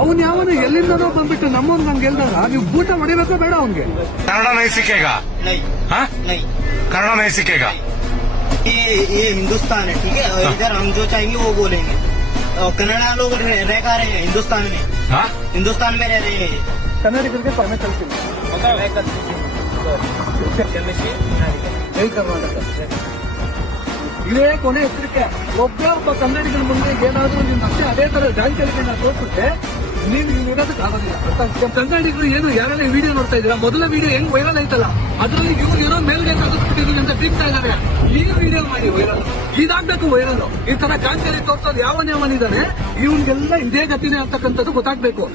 ಅವನ್ ಯಾವನು ಎಲ್ಲಿಂದನೋ ಬಂದ್ಬಿಟ್ಟು ನಮ್ಮವ್ನು ನಂಗೆ ಹೇಳ್ದಾಗ ನೀವು ಬೂಟ ಹೊಡಿಬೇಕೋ ಬೇಡ ಅವನ್ಗೆ. कन्नड़ नहीं सीखेगा? हाँ? नहीं, कन्नड़ नहीं सीखेगा? ये हिंदुस्तान है, ठीक है। और इधर हम जो चाहेंगे वो बोलेंगे। और कन्नड़ा लोग रह का रहे हैं हिंदुस्तान में, हाँ? हिंदुस्तान में रह रहे हैं। ಕನ್ನಡಿಗರಿಗೆ ಸ್ವಾಮಿ ಕಲ್ತೀನಿ ಜೈ ಕರ್ನಾಟಕ. ಇದೇ ಕೊನೆ ಎಚ್ಚರಿಕೆ. ಒಬ್ಬ ಕನ್ನಡಿಗರ ಮುಂದೆ ಏನಾದ್ರೂ ನಿಮ್ ಅಷ್ಟೇ ಅದೇ ತರ ಜಾಂಚಲಿಕೆ ತೋರಿಸುತ್ತೆ, ನೀವು ನೋಡೋದಕ್ಕೆ ಆಗೋದಿಲ್ಲ. ಕನ್ನಡಿಗರು ಏನು ಯಾರೆಲ್ಲ ವಿಡಿಯೋ ನೋಡ್ತಾ ಇದ್ದೀರಾ, ಮೊದಲ ವಿಡಿಯೋ ಹೆಂಗ್ ವೈರಲ್ ಆಯ್ತಲ್ಲ, ಅದ್ರಲ್ಲಿ ಇವ್ರು ಏನೋ ಮೇಲ್ಗೆ ಸಾಗಿಸ್ಬಿಟ್ಟಿದೀನಿ ಅಂತ ಬೀಗ್ತಾ ಇದ್ದಾರೆ. ಈ ವಿಡಿಯೋ ಮಾಡಿ ವೈರಲ್, ಇದಾಗ್ಬೇಕು ವೈರಲ್. ಈ ತರ ಜಾಂಚಲಿ ತೋರ್ಸೋದು ಯಾವನಿದ್ದಾನೆ ಇವನ್ಗೆಲ್ಲ ಇದೇ ಗತಿನೇ ಅಂತಕ್ಕಂಥದ್ದು ಗೊತ್ತಾಗ್ಬೇಕು.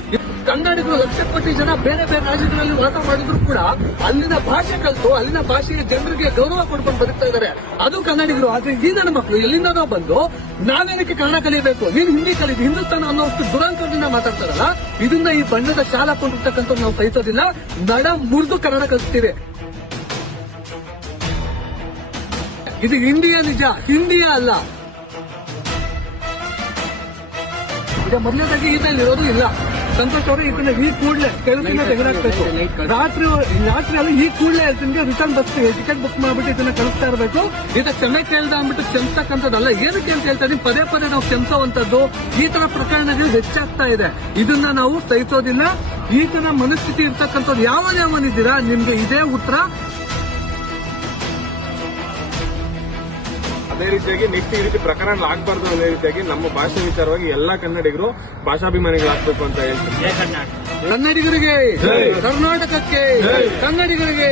ಕನ್ನಡಿಗರು ಲಕ್ಷಕೋಟಿ ಜನ ಬೇರೆ ಬೇರೆ ರಾಜ್ಯಗಳಲ್ಲಿ ವಾಸ ಮಾಡಿದ್ರು ಕೂಡ ಅಲ್ಲಿನ ಭಾಷೆ ಕಲಿತು ಅಲ್ಲಿನ ಭಾಷೆಯ ಜನರಿಗೆ ಗೌರವ ಕೊಡ್ಕೊಂಡು ಬದುಕ್ತಾ ಇದ್ದಾರೆ. ಅದು ಕನ್ನಡಿಗರು. ಆದ್ರೆ ಈ ನನ್ನ ಮಕ್ಕಳು ಎಲ್ಲಿಂದನೋ ಬಂದು ನಾವೇನಕ್ಕೆ ಕನ್ನಡ ಕಲಿಯಬೇಕು, ನೀನು ಹಿಂದಿ ಕಲಿತು ಹಿಂದೂಸ್ತಾನ ಅನ್ನೋಷ್ಟು ದುರಂತದಿಂದ ಮಾತಾಡ್ತಾರಲ್ಲ, ಇದನ್ನ ಈ ಬಣ್ಣದ ಶಾಲಾ ಕೊಂಡಿರ್ತಕ್ಕಂಥ ನಾವು ಸಹಿಸೋದಿಲ್ಲ. ನಡ ಮುರಿದು ಕನ್ನಡ ಕಲಿಸ್ತೀವಿ. ಇದು ಇಂಡಿಯಾ ನಿಜ, ಹಿಂದಿಯಾ ಅಲ್ಲ. ಈಗ ಮೊದಲನೇದಾಗಿ ಇದಲ್ಲಿರೋದು ಇಲ್ಲ. ಸಂತೋಷ್ ಅವರು ಇದನ್ನ ಈ ಕೂಡಲೇ ಕೆಲಸದಿಂದ ತೆಗೆದಾಕ್ಬೇಕು. ರಾತ್ರಿಯಲ್ಲಿ ಈ ಕೂಡಲೇ ಇದಕ್ಕೆ ರಿಟರ್ನ್ ಬಸ್ ಟಿಕೆಟ್ ಬುಕ್ ಮಾಡ್ಬಿಟ್ಟು ಇದನ್ನ ಕಳಿಸ್ತಾ ಇರಬೇಕು. ಇದು ಕ್ಷಮೆ ಕೇಳ್ದ ಅಂದ್ಬಿಟ್ಟು ಕ್ಷಮಿಸ್ತಕ್ಕಂಥದ್ದಲ್ಲ. ಏನಕ್ಕೆ ಅಂತ ಹೇಳ್ತಾ ಇದೀನಿ, ಪದೇ ಪದೇ ನಾವು ಕ್ಷಮಿಸುವಂತದ್ದು ಈ ತರ ಪ್ರಕರಣಗಳು ಹೆಚ್ಚಾಗ್ತಾ ಇದೆ. ಇದನ್ನ ನಾವು ಸಹಿಸೋದಿಲ್ಲ. ಈ ತರ ಮನಸ್ಥಿತಿ ಇರ್ತಕ್ಕಂಥದ್ದು ಯಾವನಿದ್ದೀರಾ, ನಿಮ್ಗೆ ಇದೇ ಉತ್ತರ. ಅದೇ ರೀತಿಯಾಗಿ ನೆಕ್ಸ್ಟ್ ಈ ರೀತಿ ಪ್ರಕರಣ ಆಗ್ಬಾರ್ದು ಅನ್ನೋ ರೀತಿಯಾಗಿ ನಮ್ಮ ಭಾಷೆ ವಿಚಾರವಾಗಿ ಎಲ್ಲಾ ಕನ್ನಡಿಗರು ಭಾಷಾಭಿಮಾನಿಗಳಾಗಬೇಕು ಅಂತ ಹೇಳ್ತಾರೆ. ಕನ್ನಡಿಗರಿಗೆ, ಕರ್ನಾಟಕಕ್ಕೆ, ಕನ್ನಡಿಗರಿಗೆ